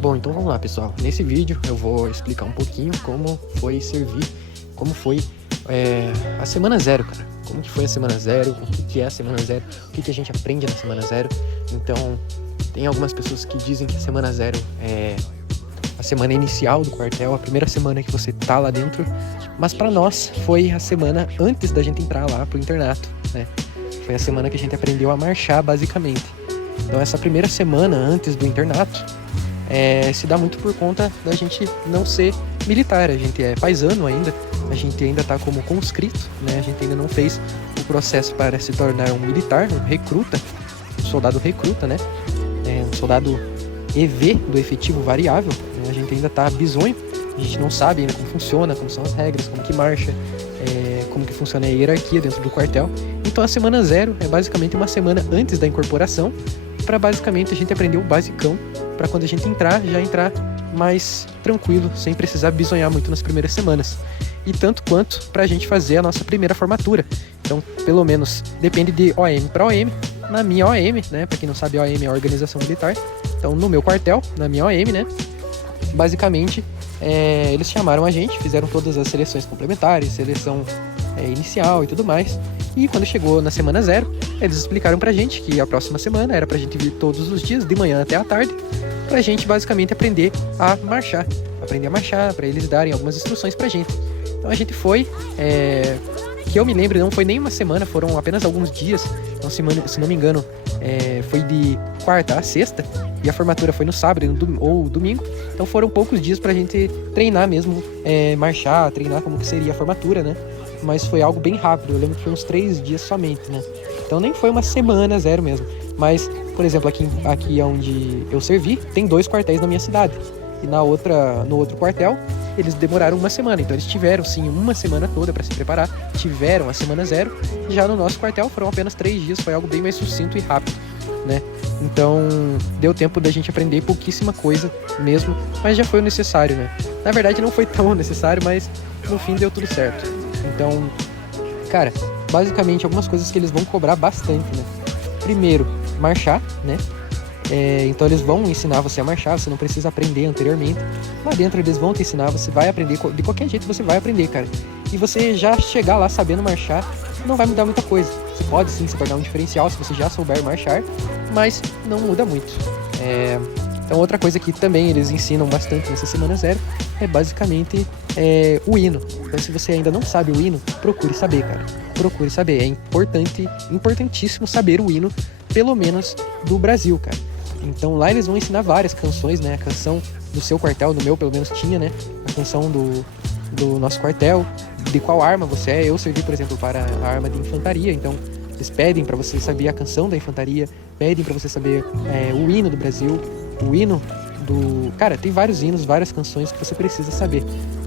Bom, então vamos lá, pessoal. Nesse vídeo eu vou explicar um pouquinho como foi a semana zero, cara. Como que foi a semana zero, o que é a semana zero, o que a gente aprende na semana zero. Então, tem algumas pessoas que dizem que a semana zero é a semana inicial do quartel, a primeira semana que você tá lá dentro. Mas pra nós foi a semana antes da gente entrar lá pro internato, né? Foi a semana que a gente aprendeu a marchar, basicamente. Então, essa primeira semana antes do internato se dá muito por conta da gente não ser militar. A gente é paisano ainda, a gente ainda tá como conscrito, né? A gente ainda não fez o processo para se tornar um militar, um recruta, um soldado recruta, né? Um soldado EV do efetivo variável, né? A gente ainda tá bizonho, a gente não sabe ainda como funciona, como são as regras, como que marcha, como que funciona a hierarquia dentro do quartel. Então a semana zero é basicamente uma semana antes da incorporação, para basicamente a gente aprender o basicão, para quando a gente entrar, já entrar mais tranquilo, sem precisar bizonhar muito nas primeiras semanas. E tanto quanto para a gente fazer a nossa primeira formatura. Então, pelo menos, depende de OM para OM. Na minha OM, né? Para quem não sabe, OM é a Organização Militar. Então, no meu quartel, na minha OM, né? Basicamente, eles chamaram a gente, fizeram todas as seleções complementares, seleção inicial e tudo mais. E quando chegou na semana zero, eles explicaram pra gente que a próxima semana era pra gente vir todos os dias, de manhã até a tarde, pra gente basicamente aprender a marchar. Aprender a marchar, pra eles darem algumas instruções pra gente. Então a gente foi, que eu me lembro, não foi nem uma semana, foram apenas alguns dias. Então, se não me engano, foi de quarta a sexta, e a formatura foi no sábado ou domingo. Então foram poucos dias pra gente treinar mesmo, marchar, treinar como que seria a formatura, né? Mas foi algo bem rápido, eu lembro que foi uns 3 dias somente, né? Então nem foi uma semana zero mesmo. Mas, por exemplo, aqui onde eu servi, tem 2 quartéis na minha cidade. E no outro quartel, eles demoraram uma semana. Então eles tiveram, sim, uma semana toda para se preparar. Tiveram a semana zero. Já no nosso quartel foram apenas 3 dias, foi algo bem mais sucinto e rápido, né? Então deu tempo da gente aprender pouquíssima coisa mesmo, mas já foi o necessário, né? Na verdade não foi tão necessário, mas no fim deu tudo certo. Então, cara, basicamente algumas coisas que eles vão cobrar bastante, né? Primeiro, marchar, né? Então eles vão ensinar você a marchar, você não precisa aprender anteriormente. Lá dentro eles vão te ensinar, você vai aprender, de qualquer jeito você vai aprender, cara. E você já chegar lá sabendo marchar, não vai mudar muita coisa. Você pode sim se tornar um diferencial se você já souber marchar, mas não muda muito. Então outra coisa que também eles ensinam bastante nessa semana zero é basicamente o hino. Então se você ainda não sabe o hino, procure saber, cara. Procure saber. É importantíssimo saber o hino, pelo menos do Brasil, cara. Então lá eles vão ensinar várias canções, né? A canção do seu quartel, no meu pelo menos tinha, né? A canção do nosso quartel, de qual arma você é. Eu servi, por exemplo, para a arma de infantaria, então eles pedem para você saber a canção da infantaria, pedem para você saber o hino do Brasil, o hino do... Cara, tem vários hinos, várias canções que você precisa saber.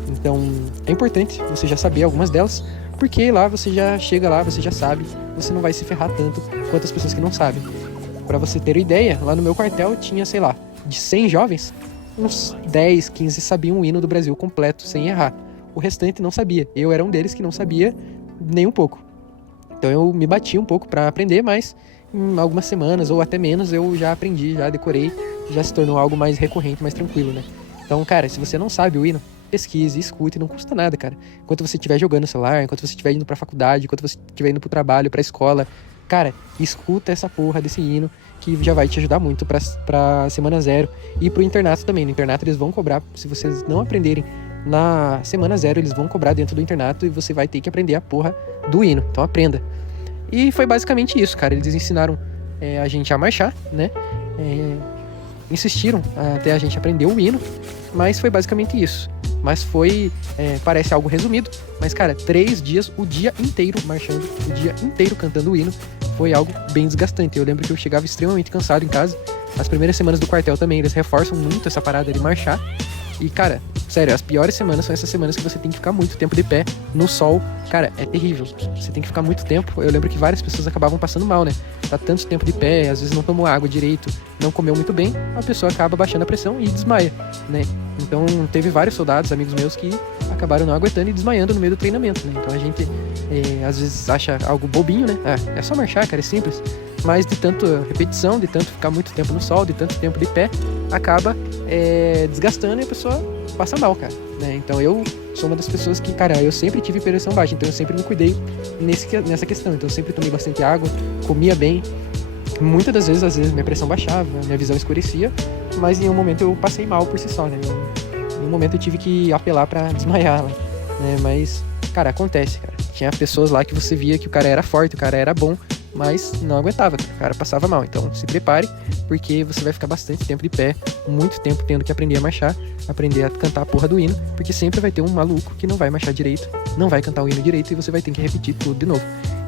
Então é importante você já saber algumas delas, porque lá você já chega lá, você já sabe, você não vai se ferrar tanto quanto as pessoas que não sabem. Pra você ter uma ideia, lá no meu quartel tinha, sei lá, de 100 jovens, uns 10, 15 sabiam o hino do Brasil completo, sem errar. O restante não sabia. Eu era um deles que não sabia nem um pouco. Então eu me bati um pouco pra aprender, mas em algumas semanas ou até menos eu já aprendi, já decorei, já se tornou algo mais recorrente, mais tranquilo, né? Então, cara, se você não sabe o hino, pesquise, escute, não custa nada, cara. Enquanto você estiver jogando no celular, enquanto você estiver indo pra faculdade, enquanto você estiver indo pro trabalho, pra escola, cara, escuta essa porra desse hino que já vai te ajudar muito pra semana zero e pro internato também. No internato eles vão cobrar, se vocês não aprenderem na semana zero, eles vão cobrar dentro do internato e você vai ter que aprender a porra do hino. Então aprenda. E foi basicamente isso, cara. Eles ensinaram a gente a marchar, né? Insistiram até a gente aprender o hino, mas foi basicamente isso. Mas foi, parece algo resumido, mas cara, 3 dias, o dia inteiro marchando, o dia inteiro cantando o hino, foi algo bem desgastante. Eu lembro que eu chegava extremamente cansado em casa. As primeiras semanas do quartel também, eles reforçam muito essa parada de marchar. E cara, sério, as piores semanas são essas semanas que você tem que ficar muito tempo de pé no sol. Cara, é terrível. Você tem que ficar muito tempo. Eu lembro que várias pessoas acabavam passando mal, né? Tá tanto tempo de pé, às vezes não tomou água direito, não comeu muito bem, a pessoa acaba baixando a pressão e desmaia, né? Então teve vários soldados, amigos meus, que acabaram não aguentando e desmaiando no meio do treinamento, né? Então a gente às vezes acha algo bobinho, né? É só marchar, cara, é simples. Mas de tanto repetição, de tanto ficar muito tempo no sol, de tanto tempo de pé, acaba desgastando e a pessoa passa mal, cara, né? Então eu sou uma das pessoas que, cara, eu sempre tive pressão baixa, então eu sempre me cuidei nessa questão. Então eu sempre tomei bastante água, comia bem. Muitas das vezes, às vezes minha pressão baixava, minha visão escurecia, mas em um momento eu passei mal por si só, né? Em um momento eu tive que apelar pra desmaiar, né? Mas, cara, acontece, cara. Tinha pessoas lá que você via que o cara era forte, o cara era bom, mas não aguentava, o cara passava mal. Então se prepare, porque você vai ficar bastante tempo de pé, muito tempo tendo que aprender a marchar, aprender a cantar a porra do hino, porque sempre vai ter um maluco que não vai marchar direito, não vai cantar o hino direito e você vai ter que repetir tudo de novo.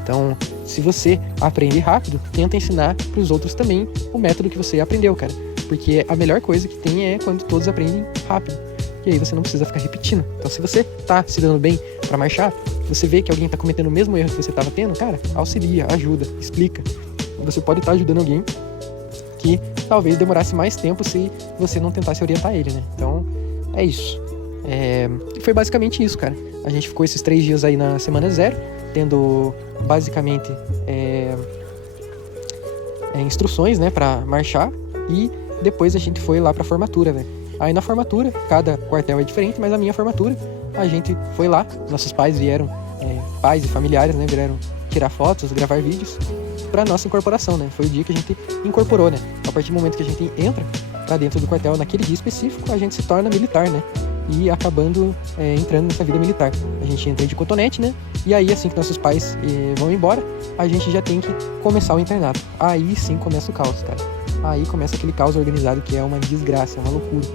Então, se você aprender rápido, tenta ensinar pros outros também o método que você aprendeu, cara. Porque a melhor coisa que tem é quando todos aprendem rápido. E aí você não precisa ficar repetindo. Então, se você tá se dando bem pra marchar, você vê que alguém tá cometendo o mesmo erro que você tava tendo, cara, auxilia, ajuda, explica. Você pode estar ajudando alguém que talvez demorasse mais tempo se você não tentasse orientar ele, né? Então, é isso. Foi basicamente isso, cara. A gente ficou esses 3 dias aí na semana 0, tendo basicamente instruções, né, pra marchar, e depois a gente foi lá pra formatura, né? Aí na formatura, cada quartel é diferente, mas a minha formatura, a gente foi lá, nossos pais vieram, pais e familiares, né, vieram tirar fotos, gravar vídeos pra nossa incorporação, né? Foi o dia que a gente incorporou, né? A partir do momento que a gente entra pra dentro do quartel naquele dia específico, a gente se torna militar, né? E acabando entrando nessa vida militar. A gente entra de cotonete, né? E aí, assim que nossos pais vão embora, a gente já tem que começar o internato. Aí sim começa o caos, cara. Aí começa aquele caos organizado que é uma desgraça, é uma loucura,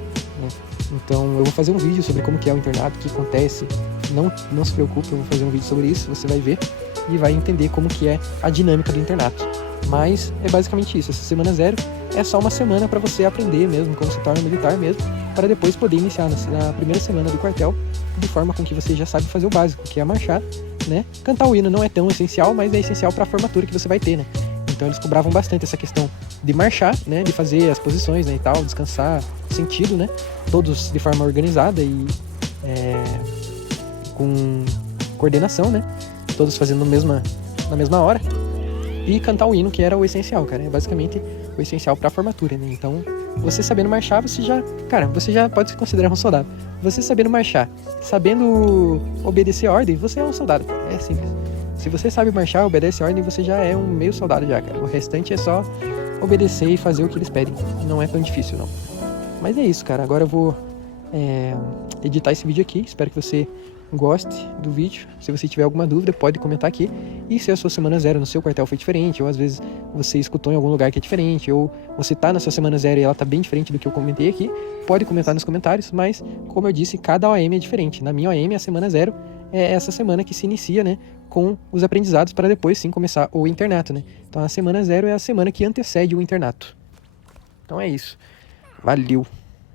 né? Então eu vou fazer um vídeo sobre como que é o internato, o que acontece. Não se preocupe, eu vou fazer um vídeo sobre isso, você vai ver e vai entender como que é a dinâmica do internato. Mas é basicamente isso, essa semana 0 é só uma semana para você aprender mesmo, como se torna militar mesmo, para depois poder iniciar na primeira semana do quartel, de forma com que você já sabe fazer o básico, que é marchar, né? Cantar o hino não é tão essencial, mas é essencial para a formatura que você vai ter, né? Então eles cobravam bastante essa questão de marchar, né? De fazer as posições, né, e tal, descansar, sentido, né? Todos de forma organizada e com coordenação, né? Todos fazendo na mesma hora. E cantar o hino, que era o essencial, cara. É basicamente o essencial pra formatura, né? Então, você sabendo marchar, você já pode se considerar um soldado. Você sabendo marchar, sabendo obedecer a ordem, você é um soldado, cara. É simples. Se você sabe marchar, obedece a ordem, você já é um meio soldado já, cara. O restante é só obedecer e fazer o que eles pedem. Não é tão difícil, não. Mas é isso, cara. Agora eu vou editar esse vídeo aqui. Espero que você goste do vídeo. Se você tiver alguma dúvida, pode comentar aqui. E se a sua semana 0 no seu quartel foi diferente, ou às vezes você escutou em algum lugar que é diferente, ou você tá na sua semana 0 e ela tá bem diferente do que eu comentei aqui, pode comentar nos comentários. Mas, como eu disse, cada OM é diferente. Na minha OM, a semana 0 é essa semana que se inicia, né, com os aprendizados para depois sim começar o internato, né? Então a semana 0 é a semana que antecede o internato. Então é isso. Valeu!